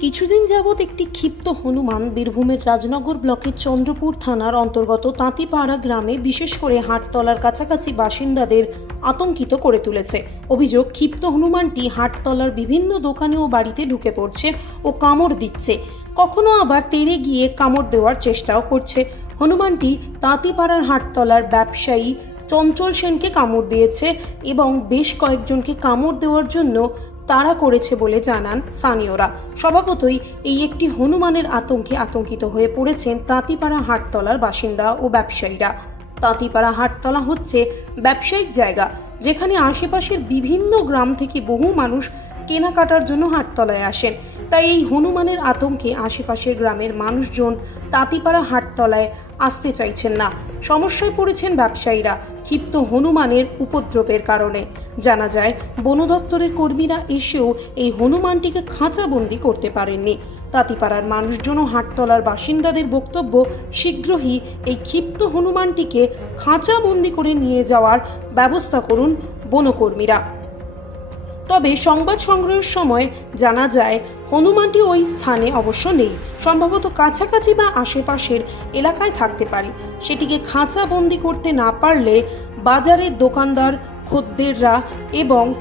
কিছুদিন যাবৎ একটি ক্ষিপ্ত হনুমান বীরভূমের রাজনগর ব্লকের চন্দ্রপুর থানার অন্তর্গত তাঁতিপাড়া গ্রামে বিশেষ করে হাটতলার কাছাকাছি বাসিন্দাদের আতঙ্কিত করে তুলেছে। অভিযোগ, ক্ষিপ্ত হনুমানটি হাটতলার বিভিন্ন দোকানে ও বাড়িতে ঢুকে পড়ছে ও কামড় দিচ্ছে। কখনো আবার তেড়ে গিয়ে কামড় দেওয়ার চেষ্টাও করছে। হনুমানটি তাঁতিপাড়ার হাটতলার ব্যবসায়ী চঞ্চল সেনকে কামড় দিয়েছে এবং বেশ কয়েকজনকে কামড় দেওয়ার জন্য তাড়া করেছে বলে জানান স্থানীয়রা। স্বভাবতই এই একটি হনুমানের আতঙ্কে আতঙ্কিত হয়ে পড়েছেন তাঁতিপাড়া হাটতলার বাসিন্দা ও ব্যবসায়ীরা। তাঁতিপাড়া হাটতলা হচ্ছে ব্যবসায়িক জায়গা, যেখানে আশেপাশের বিভিন্ন গ্রাম থেকে বহু মানুষ কেনাকাটার জন্য হাটতলায় আসেন। তাই এই হনুমানের আতঙ্কে আশেপাশের গ্রামের মানুষজন তাঁতিপাড়া হাটতলায় আসতে চাইছেন না। সমস্যায় পড়েছেন ব্যবসায়ীরা ক্ষিপ্ত হনুমানের উপদ্রবের কারণে। জানা যায়, বন দপ্তরের কর্মীরা এসেও এই হনুমানটিকে খাঁচাবন্দি করতে পারেননি। তাঁতিপাড়ার মানুষজন ও হাটতলার বাসিন্দাদের বক্তব্য শীঘ্রই এই ক্ষিপ্ত হনুমানটিকে খাঁচাবন্দি করে নিয়ে যাওয়ার ব্যবস্থা করুন বনকর্মীরা। তবে সংবাদ সংগ্রহের সময় জানা যায়, হনুমানটি ওই স্থানে অবশ্য নেই। সম্ভবত কাছাকাছি বা আশেপাশের এলাকায় থাকতে পারে। সেটিকে খাঁচা বন্দি করতে না পারলে বাজারের দোকানদার, খদ্দেররা এবং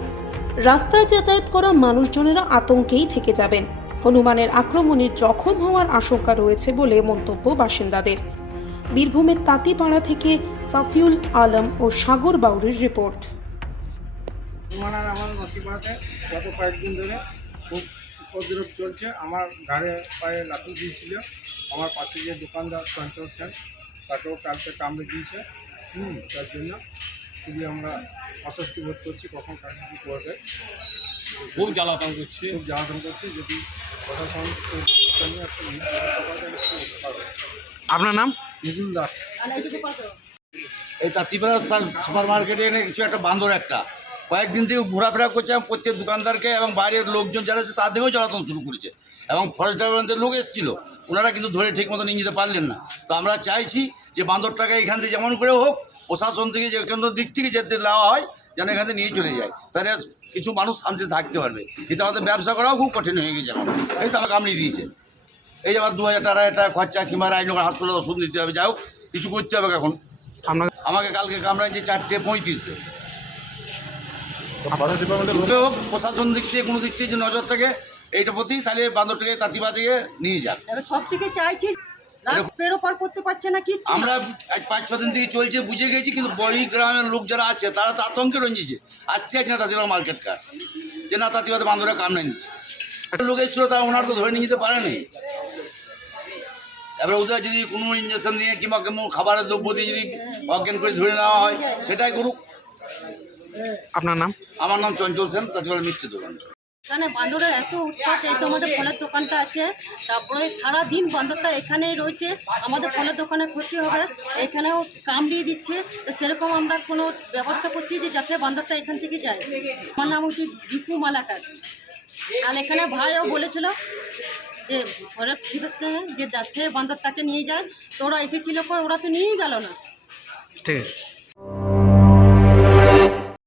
রাস্তায় যাতায়াত করা মানুষজনেরা আতঙ্কেই থেকে যাবেন। হনুমানের আক্রমণে জখম হওয়ার আশঙ্কা রয়েছে বলে মন্তব্য বাসিন্দাদের। বীরভূমের তাঁতিপাড়া থেকে সাফিউল আলম ও সাগর বাউরির রিপোর্ট। আর আমার নথিপাড়াতে গত কয়েকদিন ধরে খুব উপদ্রব চলছে। আমার ঘাড়ে পায়ে লাথি দিয়েছিল। আমার পাশে যে দোকানদার চঞ্চল সেন তাকেও কালকে কামড়ে দিয়েছে। হুম তার জন্য খুবই আমরা অস্বস্তি বোধ করছি কখন কাকে কী করবে। খুব জ্বালাতন করছি। খুব জ্বালাতন করছি যদি প্রশাসন। আপনার নাম? নিদুল দাস। এই তাঁতিপাড়া সুপার মার্কেটে এনে কিছু একটা বান্দর একটা। কয়েকদিন থেকে ঘোরাফেরা করছে এবং প্রত্যেক দোকানদারকে এবং বাইরের লোকজন যারা আছে তাদেরকেও জ্বালাতন শুরু করেছে। এবং ফরেস্ট ডিপার্টমেন্টের লোক এসেছিল। ওনারা কিন্তু ধরে ঠিক মতো নিয়ে যেতে পারলেন না। তো আমরা চাইছি যে বান্দরটাকে এখান থেকে যেমন করে হোক প্রশাসন থেকে যে কোনো দিক থেকে যেতে দেওয়া হয় যেন এখান থেকে নিয়ে চলে যায়। তাহলে কিছু মানুষ শান্তিতে থাকতে পারবে। কিন্তু আমাদের ব্যবসা করাও খুব কঠিন হয়ে গেছে এখন। এই তো আমাকে কামড়িয়ে দিয়েছে। এই যে আমার দু হাজার টাকা একটা খরচা কিংবা রায়নগর হাসপাতালে ওষুধ নিতে হবে যাই হোক কিছু করতে হবে এখন। আমাকে কালকে কামড়াইছে চারটে পঁয়ত্রিশে। প্রশাসন দিক থেকে কোনো দিক থেকে নজর থাকে এইটা প্রতি তাহলে বান্দরটাকে তাঁতিবা থেকে নিয়ে যাক সব থেকে চাইছি পার করতে পারছে না কি আমরা পাঁচ ছ দিন থেকে চলছে বুঝে গেছি কিন্তু বড়ি গ্রামের লোক যারা আছে তারা তো আতঙ্কে রঞ্জিছে আসছে আছে না তাঁতিবা মার্কেট কার। যে না তাঁতিবাতে বান্দরে কামড়ে নিচ্ছে একটা লোক এসেছিল তারা ওনারা তো ধরে নিয়ে যেতে পারেনি এবার ওদের যদি কোনো ইঞ্জেকশন দিয়ে কিংবা কোনো খাবারের দ্রব্য দিয়ে যদি অজ্ঞান করে ধরে নেওয়া হয় সেটাই করুক। আপনার নাম? আমার নাম চঞ্চল সেন তাঁতিবাড়ি মিষ্টি দোকান। এখানে বান্দরের এত উৎপাত এই তো আমাদের ফলের দোকানটা আছে। তারপরে সারা দিন বান্দরটা এখানেই রয়েছে। আমাদের ফলের দোকানে ক্ষতি হবে। এখানেও কামড়িয়ে দিচ্ছে। তো সেরকম আমরা কোনো ব্যবস্থা করছি যে যাতে বান্দরটা এখান থেকে যায়। আমার নাম হচ্ছে দীপু মালাকার। আর এখানে ভাইও বলেছিল যে ফরেস্ট ডিপার্টমেন্টে যে যাতে বান্দরটাকে নিয়ে যায়। তো ওরা এসেছিল কই? ওরা তো নিয়েই গেল না। ঠিক আছে।